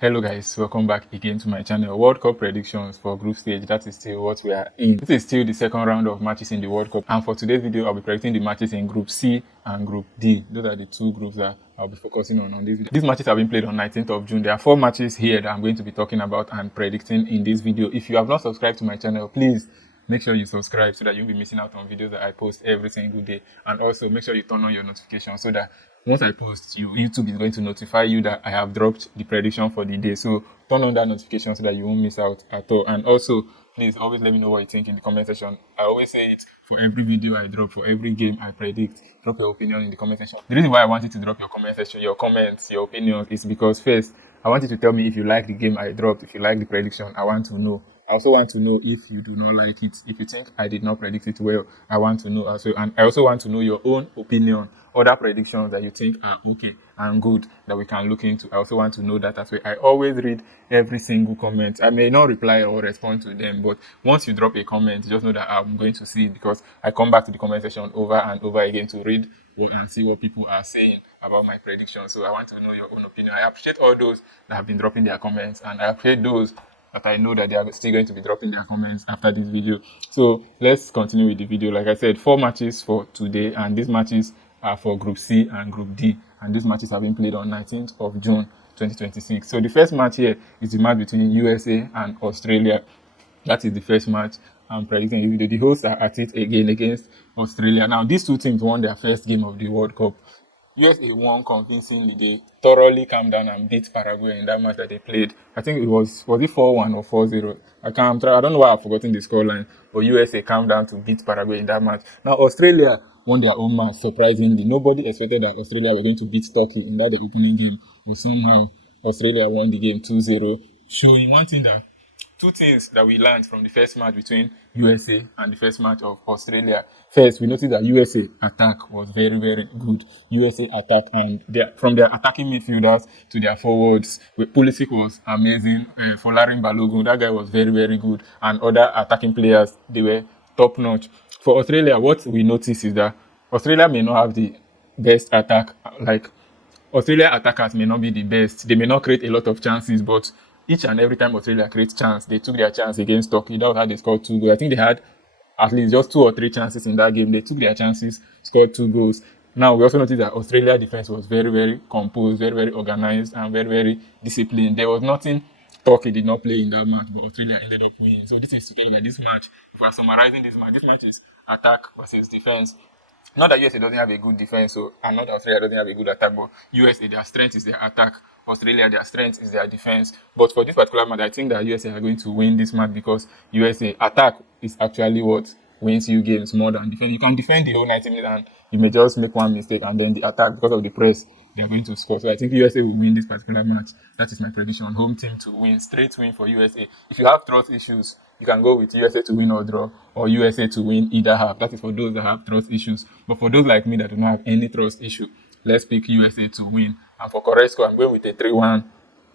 Hello guys, welcome back again to my channel. World Cup predictions for group stage, that is still what we are in. This is still the second round of matches in the World Cup, and for today's video I'll be predicting the matches in Group C and Group D. Those are the two groups that I'll be focusing on this video. These matches have been played on 19th of June. There are 4 matches here that I'm going to be talking about and predicting in this video. If you have not subscribed to my channel, please make sure you subscribe so that you won't be missing out on videos that I post every single day. And also make sure you turn on your notifications so that once I post, YouTube is going to notify you that I have dropped the prediction for the day. So turn on that notification so that you won't miss out at all. And also, please always let me know what you think in the comment section. I always say it for every video I drop, for every game I predict. Drop your opinion in the comment section. The reason why I want you to drop your comment section, your comments, your opinions is because first, I want you to tell me if you like the game I dropped, if you like the prediction. I want to know. I also want to know if you do not like it. If you think I did not predict it well, I want to know as well. And I also want to know your own opinion, other predictions that you think are okay and good that we can look into. I also want to know that as well. I always read every single comment. I may not reply or respond to them, but once you drop a comment, just know that I'm going to see it because I come back to the comment section over and over again to read and see what people are saying about my predictions. So I want to know your own opinion. I appreciate all those that have been dropping their comments, and I appreciate those that I know that they are still going to be dropping their comments after this video. So let's continue with the video. Like I said, 4 matches for today, and these matches are for Group C and Group D, and these matches have been played on 19th of June 2026. So the first match here is the match between USA and Australia. That is the first match I'm predicting in the video. The hosts are at it again against Australia. Now, these two teams won their first game of the World Cup. USA won convincingly. They thoroughly calmed down and beat Paraguay in that match that they played. I think it was it 4-1 or 4-0? I don't know why I've forgotten the scoreline, but USA calmed down to beat Paraguay in that match. Now, Australia won their own match, surprisingly. Nobody expected that Australia were going to beat Turkey in that the opening game, but somehow Australia won the game 2-0, showing one thing that two things that we learned from the first match between USA and the first match of Australia. First, we noticed that USA attack was very, very good. USA attack, and from their attacking midfielders to their forwards, Pulisic was amazing. Folarin Balogun, that guy was very, very good. And other attacking players, they were top-notch. For Australia, what we noticed is that Australia may not have the best attack. Like, Australia attackers may not be the best. They may not create a lot of chances, but each and every time Australia creates chance, they took their chance against Turkey. That was how they scored 2 goals. I think they had at least just 2 or 3 chances in that game. They took their chances, scored 2 goals. Now, we also noticed that Australia defense was very, very composed, very, very organized, and very, very disciplined. There was nothing Turkey did not play in that match, but Australia ended up winning. So this is to tell you that this match, if we are summarizing this match is attack versus defense. Not that USA doesn't have a good defense, and not that Australia doesn't have a good attack, but USA, their strength is their attack. Australia, their strength is their defense. But for this particular match, I think that USA are going to win this match because USA attack is actually what wins you games more than defense. You can defend the whole 90 minutes and you may just make one mistake, and then the attack, because of the press, they are going to score. So I think USA will win this particular match. That is my prediction. Home team to win, straight win for USA. If you have trust issues, you can go with USA to win or draw, or USA to win either half. That is for those that have trust issues. But for those like me that do not have any trust issue, let's pick USA to win. And for correct score, I'm going with a 3-1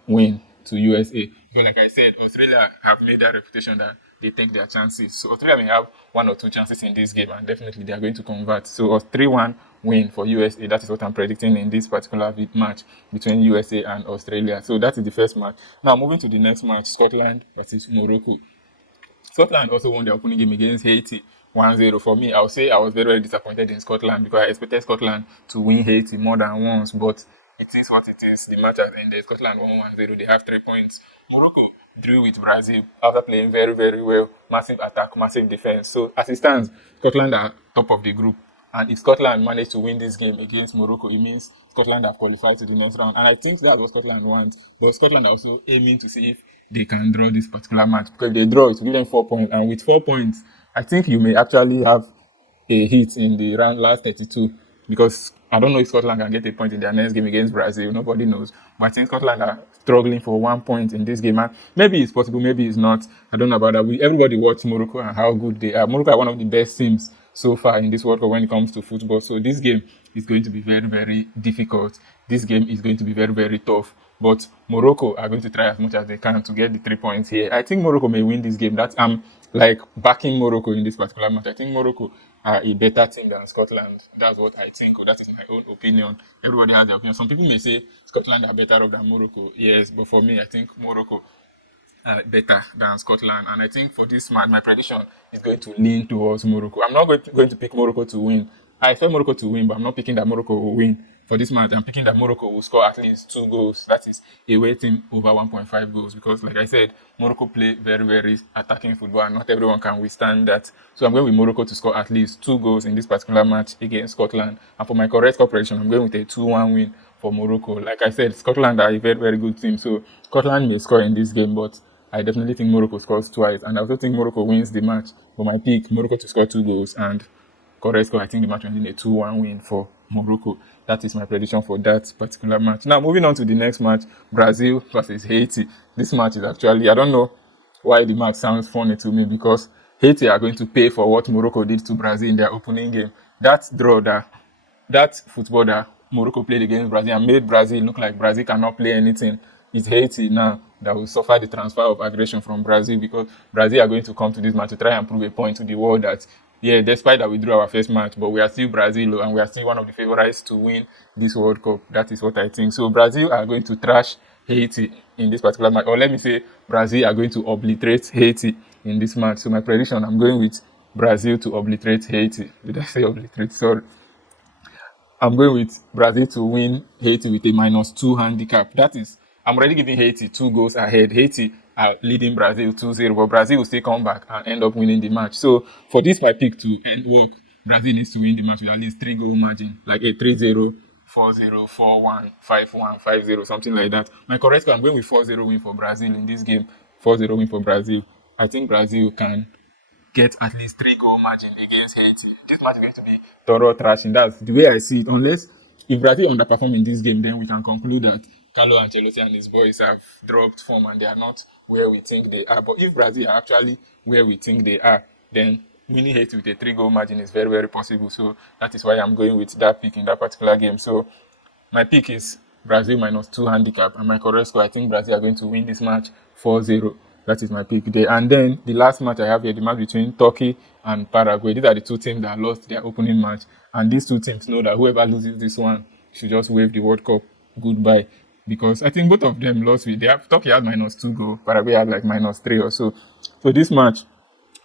win to USA. Because like I said, Australia have made that reputation that they take their chances. So Australia may have 1 or 2 chances in this game, and definitely they are going to convert. So a 3-1 win for USA. That is what I'm predicting in this particular match between USA and Australia. So that is the first match. Now moving to the next match, Scotland versus Morocco. Scotland also won their opening game against Haiti 1-0. For me, I'll say I was very, very disappointed in Scotland because I expected Scotland to win Haiti more than once, but it is what it is. The match has ended. Scotland won 1-0. They have 3 points. Morocco drew with Brazil after playing very, very well. Massive attack, massive defense. So as it stands, Scotland are top of the group. And if Scotland managed to win this game against Morocco, it means Scotland have qualified to the next round. And I think that's what Scotland wants. But Scotland are also aiming to see if they can draw this particular match. Because if they draw, it will give them 4 points. And with 4 points, I think you may actually have a hit in the last 32. Because I don't know if Scotland can get a point in their next game against Brazil. Nobody knows. But I think Scotland are struggling for 1 point in this game. And maybe it's possible, maybe it's not. I don't know about that. Everybody watched Morocco and how good they are. Morocco are one of the best teams so far in this World Cup when it comes to football. So this game is going to be very, very difficult. This game is going to be very, very tough. But Morocco are going to try as much as they can to get the 3 points here. I think Morocco may win this game. I'm like backing Morocco in this particular match. I think Morocco are a better team than Scotland. That's what I think, or that is my own opinion. Everybody has their opinion. Some people may say Scotland are better off than Morocco. Yes, but for me, I think Morocco better than Scotland. And I think for this match, my prediction is going to lean towards Morocco. I'm not going to pick Morocco to win. I expect Morocco to win, but I'm not picking that Morocco will win. For this match, I'm picking that Morocco will score at least 2 goals. That is a waiting over 1.5 goals. Because, like I said, Morocco play very, very attacking football, and not everyone can withstand that. So I'm going with Morocco to score at least 2 goals in this particular match against Scotland. And for my correct score prediction, I'm going with a 2-1 win for Morocco. Like I said, Scotland are a very, very good team. So Scotland may score in this game, but I definitely think Morocco scores twice. And I also think Morocco wins the match. For my pick, Morocco to score 2 goals, and correct score, I think the match will end in a 2-1 win for Morocco. That is my prediction for that particular match. Now, moving on to the next match, Brazil versus Haiti. This match is actually, I don't know why the match sounds funny to me, because Haiti are going to pay for what Morocco did to Brazil in their opening game. That draw, that football that Morocco played against Brazil and made Brazil look like Brazil cannot play anything, it's Haiti now that will suffer the transfer of aggression from Brazil, because Brazil are going to come to this match to try and prove a point to the world that, yeah, despite that we drew our first match, but we are still Brazil and we are still one of the favorites to win this World Cup. That is what I think. So Brazil are going to trash Haiti in this particular match. Or let me say, Brazil are going to obliterate Haiti in this match. So my prediction, I'm going with Brazil to obliterate Haiti. Did I say obliterate? Sorry. I'm going with Brazil to win Haiti with a -2 handicap. That is, I'm already giving Haiti 2 goals ahead. Haiti are leading Brazil 2-0, but Brazil will still come back and end up winning the match. So for this, my pick to work, Brazil needs to win the match with at least 3 goal margin, like a 3-0, 4-0, 4-1, 5-1, 5-0, something like that. My correct score, I'm going with 4-0 win for Brazil in this game. 4-0 win for Brazil. I think Brazil can get at least 3 goal margin against Haiti. This match is going to be thorough thrashing. That's the way I see it. Unless if Brazil underperform in this game, then we can conclude that Carlo Ancelotti and his boys have dropped form and they are not where we think they are. But if Brazil are actually where we think they are, then winning Haiti with a 3 goal margin is very, very possible. So that is why I'm going with that pick in that particular game. So my pick is Brazil -2 handicap, and my correct score, I think Brazil are going to win this match 4-0. That is my pick there. And then the last match I have here, the match between Turkey and Paraguay. These are the two teams that lost their opening match. And these two teams know that whoever loses this one should just wave the World Cup goodbye. Because I think both of them lost with, Turkey had -2 goals, Paraguay had like -3 or so. So this match,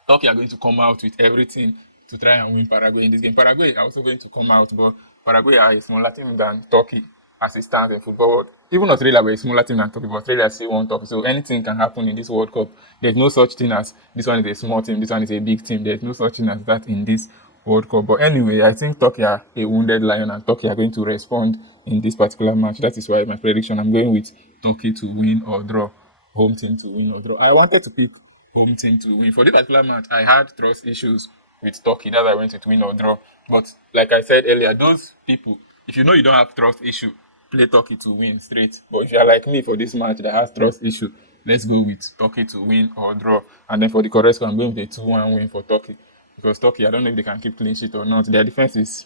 Turkey are going to come out with everything to try and win Paraguay in this game. Paraguay are also going to come out, but Paraguay are a smaller team than Turkey as it stands in football. Even Australia were a smaller team than Turkey, but Australia is still on top. So anything can happen in this World Cup. There's no such thing as this one is a small team, this one is a big team. There's no such thing as that in this World Cup. But anyway, I think Turkey are a wounded lion and Turkey are going to respond in this particular match. That is why my prediction, I'm going with Turkey to win or draw. Home team to win or draw. I wanted to pick home team to win. For this particular match, I had trust issues with Turkey. That's why I went with win or draw. But like I said earlier, those people, if you know you don't have trust issue, play Turkey to win straight. But if you are like me for this match that has trust issue, let's go with Turkey to win or draw. And then for the correct score, I'm going with a 2-1 win for Turkey. Because Turkey, I don't know if they can keep clean sheet or not. Their defense is,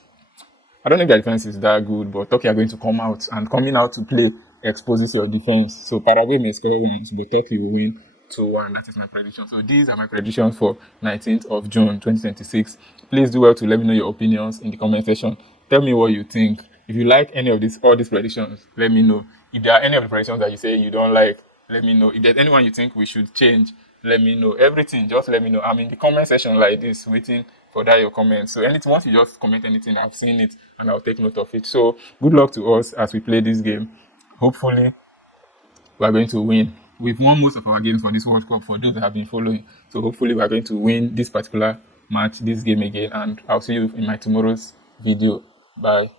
I don't know if their defense is that good, but Turkey are going to come out, and coming out to play exposes your defense. So Paraguay may score once, but Turkey will win 2-1. That is my prediction. So these are my predictions for 19th of June 2026. Please do well to let me know your opinions in the comment section. Tell me what you think. If you like any of all these predictions, let me know. If there are any of the predictions that you say you don't like, let me know. If there's anyone you think we should change, let me know. Everything, just let me know. I'm in the comment section like this, waiting for that your comments. So anything, once you just comment anything, I've seen it and I'll take note of it. So good luck to us as we play this game. Hopefully, we're going to win. We've won most of our games for this World Cup for those that have been following. So hopefully, we're going to win this particular match, this game again. And I'll see you in my tomorrow's video. Bye.